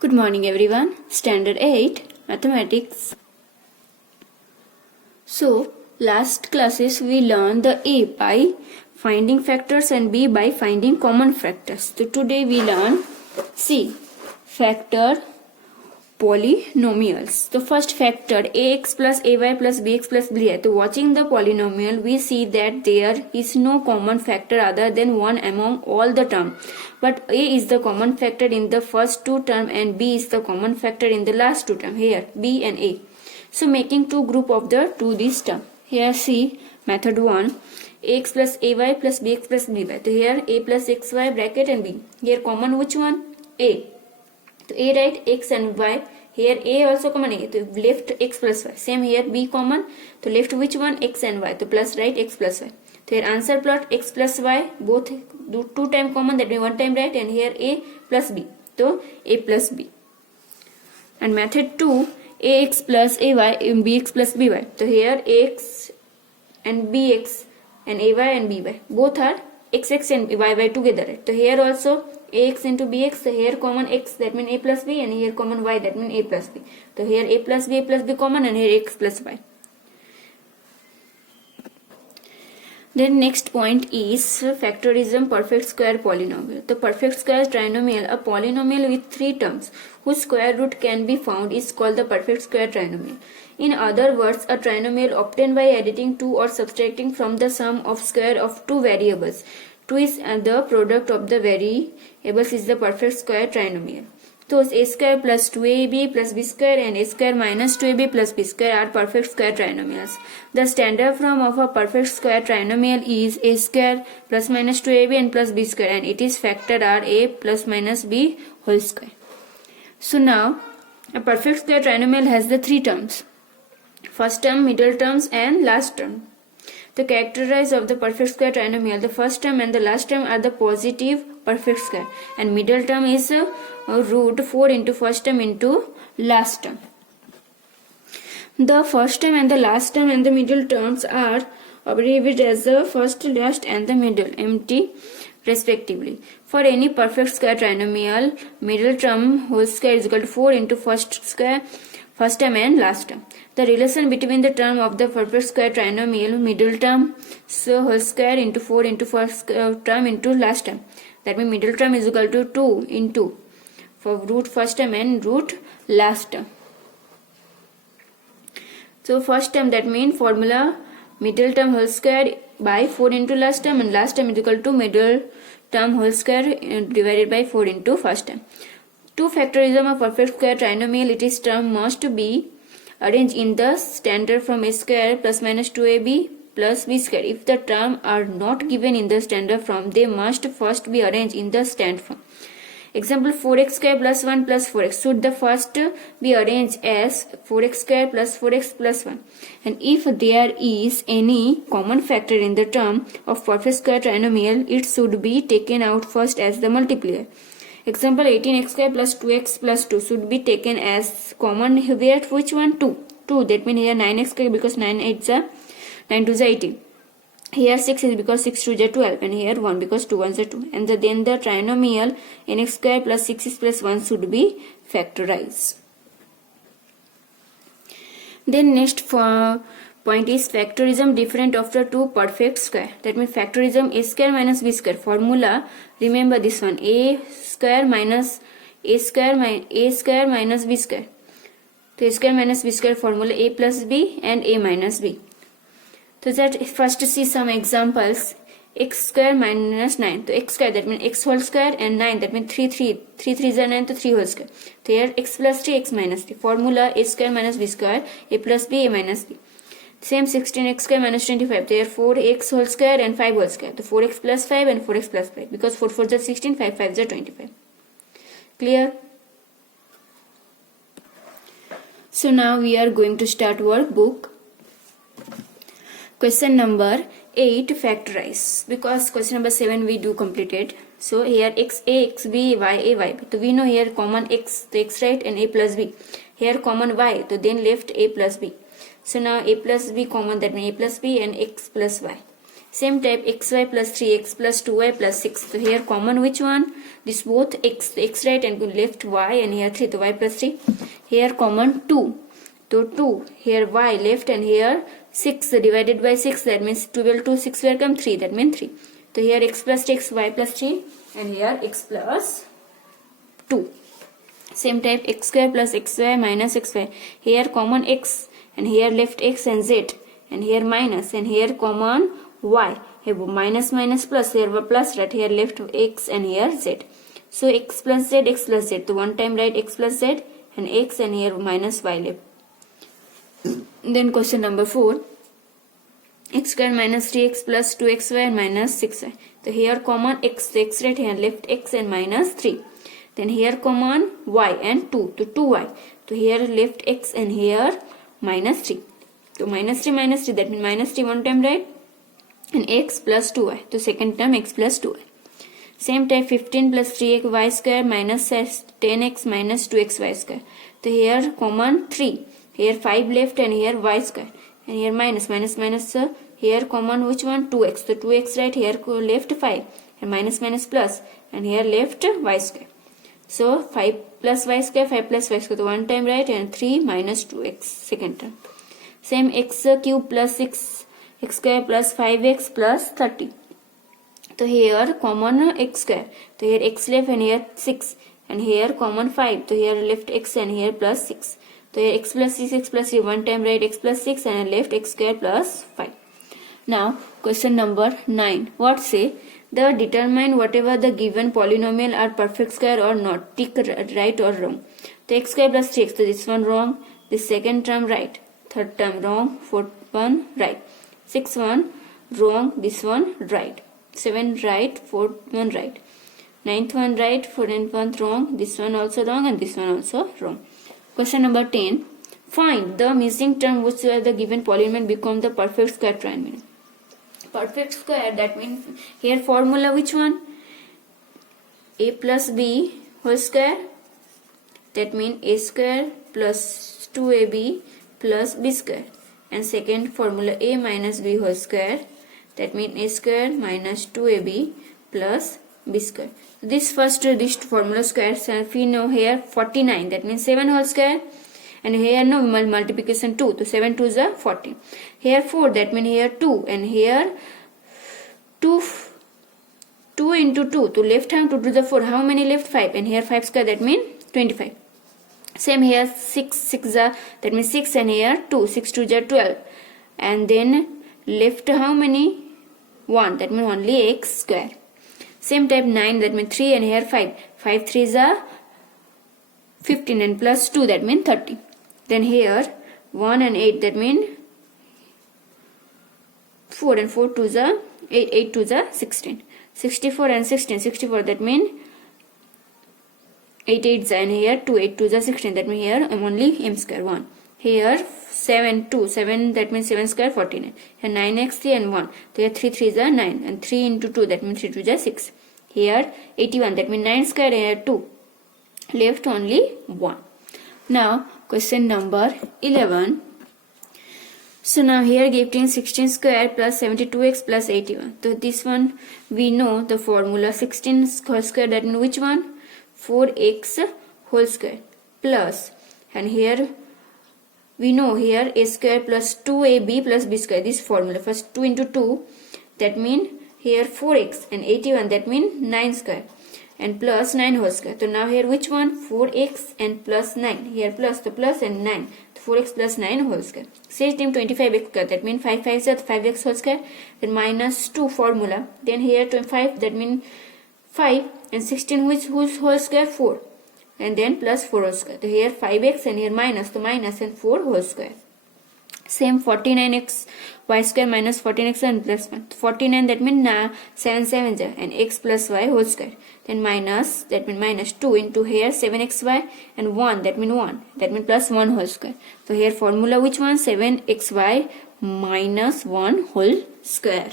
Good morning everyone. Standard 8 Mathematics. So last classes we learned the A by finding factors and B by finding common factors. So today we learn C, factor polynomials. So first factor ax plus ay plus bx plus b. So watching the polynomial we see that there is no common factor other than one among all the term. But a is the common factor in the first two term and b is the common factor in the last two term. Here b and a. So making two group of the two this term. Here see method 1 ax plus ay plus bx plus by. So here a plus xy bracket and b. Here common which one? A. So a write x and y. Here a also common a. So left x plus y. Same here b common. So left which one? X and y. So plus right x plus y. So here answer plot x plus y. Both do two time common. That means one time right. And here a plus b. So a plus b. And method 2 ax plus ay bx plus by. So here ax and bx and ay and by. Both are xx and y together. Right? So here also ax into bx, so here common x, that means a plus b, and here common y, that means a plus b. So here a plus b common, and here x plus y. Then next point is factorism perfect square polynomial. The perfect square trinomial, a polynomial with three terms whose square root can be found, is called the perfect square trinomial. In other words, a trinomial obtained by additing two or subtracting from the sum of square of two variables. 2 is the product of the variables is the perfect square trinomial. So a square plus 2ab plus b square and a square minus 2ab plus b square are perfect square trinomials. The standard form of a perfect square trinomial is a square plus minus 2ab and plus b square, and it is factored are a plus minus b whole square. So now a perfect square trinomial has the three terms: first term, middle terms and last term. The characteristics of the perfect square trinomial, the first term and the last term are the positive perfect square, and middle term is root 4 into first term into last term. The first term and the last term and the middle terms are abbreviated as the first, last and the middle, MT respectively. For any perfect square trinomial, middle term whole square is equal to 4 into first term and last term. The relation between the term of the perfect square trinomial, middle term whole square into 4 into first term into last term. That means middle term is equal to 2 into for root first term and root last term. So first term, that means formula middle term whole square by 4 into last term, and last term is equal to middle term whole square divided by 4 into first term. To factorism of perfect square trinomial, it is term must be arranged in the standard from a square plus minus 2ab plus b square. If the terms are not given in the standard form, they must first be arranged in the stand form. Example 4x square plus 1 plus 4x. Should the first be arranged as 4x square plus 4x plus 1. And if there is any common factor in the term of perfect square trinomial, it should be taken out first as the multiplier. Example 18x square plus 2x plus 2 should be taken as common where which one? 2. 2, that means here 9x square because 9 2 is 18. Here 6 is because 6 2 is 12, and here 1 because 2 1 is 2. And then the trinomial nx square plus 6x plus 1 should be factorized. Then next point is factorism different of the two perfect square. That means factorism a square minus b square. Formula, remember this one, a square minus b square. So a square minus b square formula a plus b and a minus b. So that first see some examples. X square minus 9. So x square, that means x whole square, and 9, that means 3 3 is 9, to 3 whole square. So here x plus 3, x minus 3. Formula a square minus b square, a plus b, a minus b. Same 16x square minus 25. There 4x whole square and 5 whole square. So 4x plus 5 and 4x plus 5. Because 4 4 is 16, 5 5 is 25. Clear? So now we are going to start workbook. Question number 8 factorize, because question number 7 we do completed. So here x a, x b, y a, y b. So we know here common x, so x right, and a plus b. Here common y, so then left a plus b. So now a plus b common, that means a plus b and x plus y. Same type xy plus 3x plus 2y plus 6. So here common which one? This both x right and left y, and here 3. So y plus 3. Here common 2. So 2. Here y left, and here 6 divided by 6. That means 12 to 6 where come 3. That means 3. So here x plus 6, y plus 3, and here x plus 2. Same type x square plus xy minus xy. Here common x, and here left x and z, and here minus, and here common y. Here minus minus plus, here plus, right? Here left x and here z. So x plus z, x plus z. So one time write x plus z and x, and here minus y left. Then question number 4. X square minus 3x plus 2xy minus 6y. So here common x, so x right, here left x and minus 3. Then here common y and 2, so 2y. So here left x and here minus 3. So minus 3, that means minus 3 one time, right? And x plus 2y. So second term x plus 2y. Same type 15 plus 3y square minus 10x minus 2xy square. So here common 3. Here 5 left, and here y square. And here minus minus. So here common which one? 2x. So 2x right, here left 5. And minus plus. And here left y square. So 5 plus y square, 5 plus y square. So one time right, and 3 minus 2x second term. Same x cube plus 6 x square plus 5x plus 30. So here common x square. So here x left, and here 6. And here common 5. So here left x, and here plus 6. So here x plus 6, x plus 3. One time right, x plus 6, and left x square plus 5. Now question number 9. What say? The determine whatever the given polynomial are perfect square or not. Tick right or wrong. So x square plus 3x. So this one wrong. This second term right. Third term wrong. Fourth one right. Sixth one wrong. This one right. 7 right. Fourth one right. Ninth one right. Fourth one wrong. This one also wrong, and this one also wrong. Question number 10. Find the missing term which were the given polynomial become the perfect square trinomial. Perfect square, that means here formula which one? A plus b whole square. That means a square plus 2ab plus b square. And second formula a minus b whole square. That means a square minus 2ab plus b square. This formula squares, and we know here 49. That means 7 whole square. And here no multiplication 2. So 7 2 is 14. Here 4. That means here 2. And here 2 into 2. To left hand 2 to the 4. How many left? 5. And here 5 square. That means 25. Same here 6 that means 6, and here 2. 6 2 is 12. And then left how many? 1. That means only x square. Same type 9. That means 3, and here 5. 5 3 is 15, and plus 2. That means 30. Then here 1 and 8, that means 4, and 4 2 is 8, 8 2 is 16. 64 and 16, 64, that means 8 8 is, and here 2 8 2 is 16. That means here only m square 1. Here 7 2, 7, that means 7 square 49. Here 9x 3 and 1. So here 3 3 is 9, and 3 into 2, that means 3 2 is 6. Here 81, that means 9 square, and here 2. Left only 1. Now question number 11. So now here giving 16 square plus 72x plus 81. So this one we know the formula 16 whole square, that means which one? 4x whole square plus, and here we know here a square plus 2ab plus b square. This formula first 2 into 2, that means here 4x, and 81, that means 9 square. And plus 9 whole square. So now here which one? 4x and plus 9. Here plus, the plus and 9. So 4x plus 9 whole square. Same thing 25x square. That means 5 5 is 5x whole square. Then minus 2 formula. Then here 25, that means 5. And 16 whose whole square? 4. And then plus 4 whole square. So here 5x, and here minus. So minus and 4 whole square. Same 49x y square minus 14x and plus 1. 49, that means 7 7 and x plus y whole square. Then minus, that means minus 2 into here 7xy and 1, that means 1. That means plus 1 whole square. So here formula which one? 7xy minus 1 whole square.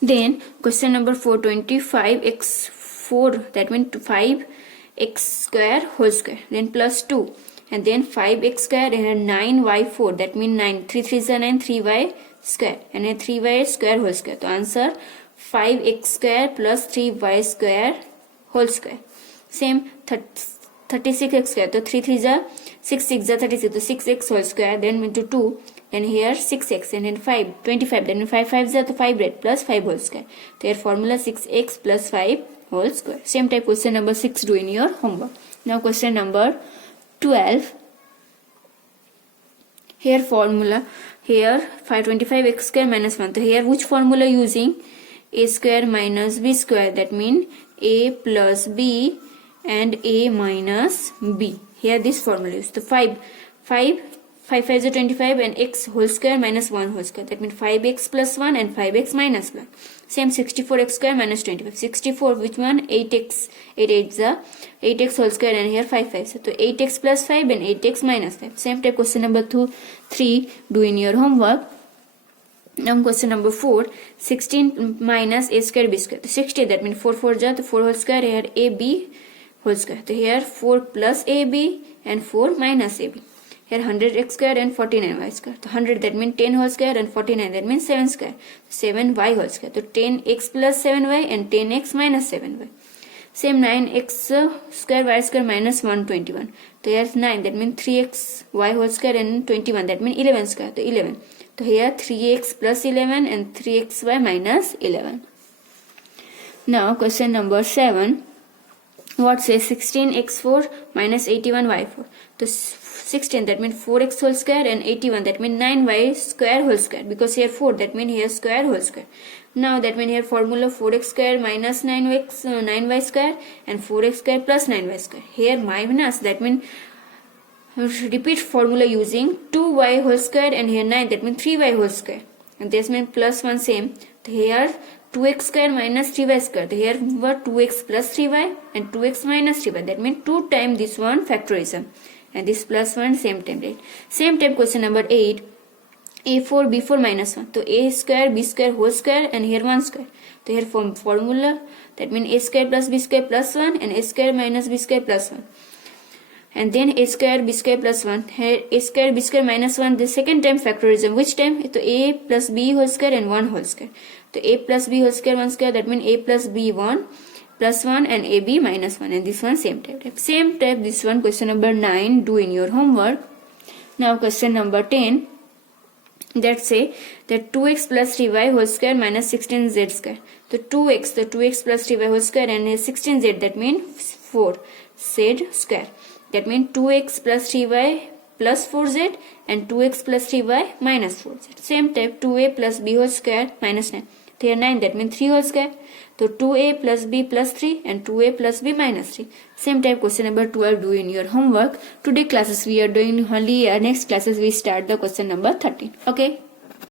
Then question number 4, 25x4, that means 5x square whole square. Then plus 2. And then 5x square and 9y4, that means 9. 3 3 is 9, 3y square and 3y square whole square. So answer 5x square plus 3y square whole square. Same 36x square. So 3 3 is 6 6 is 36. So 6x whole square then into 2 and here 6x and then 5 25 then 5 5 is 5 red plus 5 whole square. So here formula 6x plus 5 whole square. Same type question number 6 do in your homework. Now question number 12. Here formula, here 525x square minus 1. So here which formula using? A square minus b square, that means a plus b and a minus b. Here this formula is. So 5 5 is 25 and x whole square minus 1 whole square. That means 5x plus 1 and 5x minus 1. Same 64x square minus 25. 64 which one? 8x. 8 8 is 8x whole square and here 5 5. So 8x plus 5 and 8x minus 5. Same type question number 3 do in your homework. Now question number 4. 16 minus a square b square. So 60 that means 4 4 is 4 whole square. Here a b whole square. So here 4 plus ab and 4 minus ab. Here 100x square and 49y square. So 100 that means 10 whole square and 49 that means 7 square. 7y whole square. So 10x plus 7y and 10x minus 7y. Same 9x square y square minus 121. So here 9 that means 3x y whole square and 21 that means 11 square. So 11. So here 3x plus 11 and 3xy minus 11. Now question number 7. What says 16x4 minus 81y4. So 16 that means 4x whole square and 81 that means 9y square whole square, because here 4 that means here square whole square. Now that means here formula 4x square minus 9y square and 4x square plus 9y square. Here minus that means repeat formula using 2y whole square and here 9 that means 3y whole square, and this means plus 1 same. So here 2x square minus 3y square. So here what 2x plus 3y and 2x minus 3y, that means 2 times this one factorism and this plus 1 same time, right? Same type question number 8. a4 b4 minus 1. So a square b square whole square and here 1 square. So here from formula that means a square plus b square plus 1 and a square minus b square plus 1. And then a square b square plus 1. Here a square b square minus 1, the second time factorism. Which time? So a plus b whole square and 1 whole square. So a plus b whole square 1 square, that means a plus b 1 plus 1 and ab minus 1, and this one same type. Same type this one question number 9 do in your homework. Now question number 10. Let's say that 2x plus 3y whole square minus 16z square. So 2x plus 3y whole square and 16z, that means 4z square. That means 2x plus 3y plus 4z and 2x plus 3y minus 4z. Same type 2a plus b whole square minus 9. Here 9 that means 3 whole square. So 2a plus b plus 3 and 2a plus b minus 3. Same type question number 12 do in your homework. Today classes we are doing only next classes we start the question number 13. Okay.